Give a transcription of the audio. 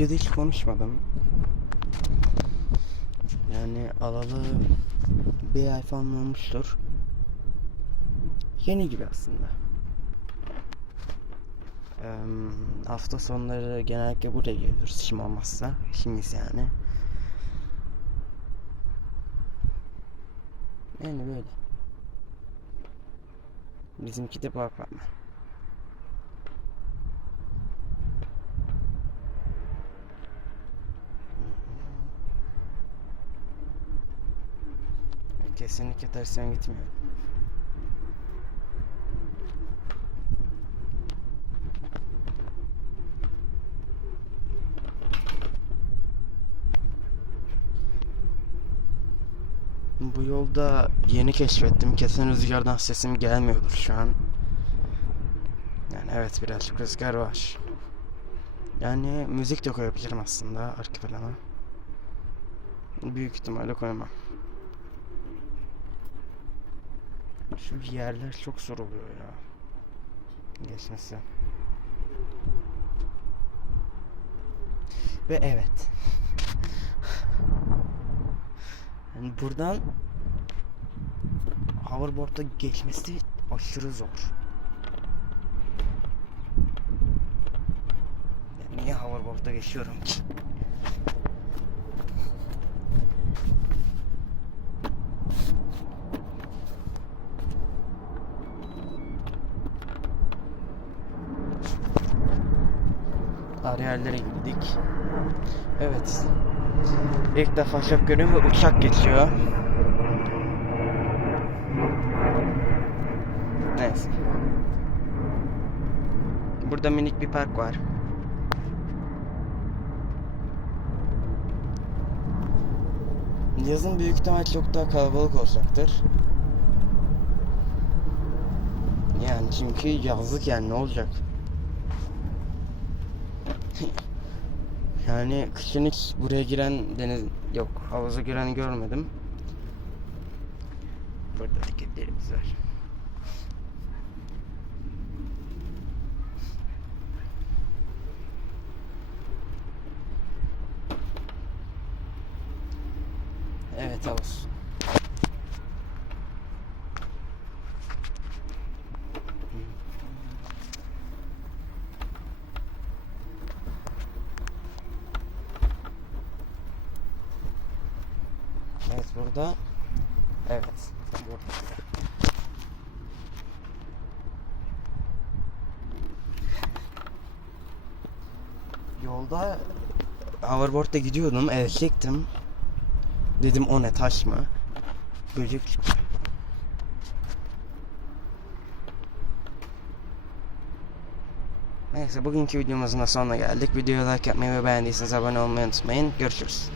videoda hiç konuşmadım. Yani alalı bir ay falan olmuştur. Yeni gibi aslında. Eee, hafta sonları genellikle buraya geliyoruz işim olmazsa. İşimiz yani. Yani böyle. Bizimki de bu apartman. Kesinlikle tersten gitmiyor. Bu yolda yeni keşfettim. Kesin rüzgardan sesim gelmiyordur şu an. Yani evet birazcık rüzgar var. Yani müzik de koyabilirim aslında arka plana. Büyük ihtimalle koymam. Şu yerler çok zor oluyor ya. Geçmesi. Ve evet. Yani buradan hoverboard'a geçmesi aşırı zor. Ya niye hoverboard'a geçiyorum ki? Arayerlere gittik. Evet. İlk defa çok görüyorum ve uçak geçiyor. Neyse. Burada minik bir park var. Yazın büyük ihtimal çok daha kalabalık olacaktır. Yani çünkü yazlık yani ne olacak? Yani kışın hiç buraya giren deniz yok havuza giren görmedim. Burada diketlerimiz var. Evet havuz. Evet burada. Evet. Burada. Yolda hoverboard'da gidiyordum. Erkektim. Dedim o ne taş mı? Böcek çıktı. Neyse bugünkü videomuzun da sonuna geldik. Videoyu like yapmayı ve beğendiyseniz abone olmayı unutmayın. Görüşürüz.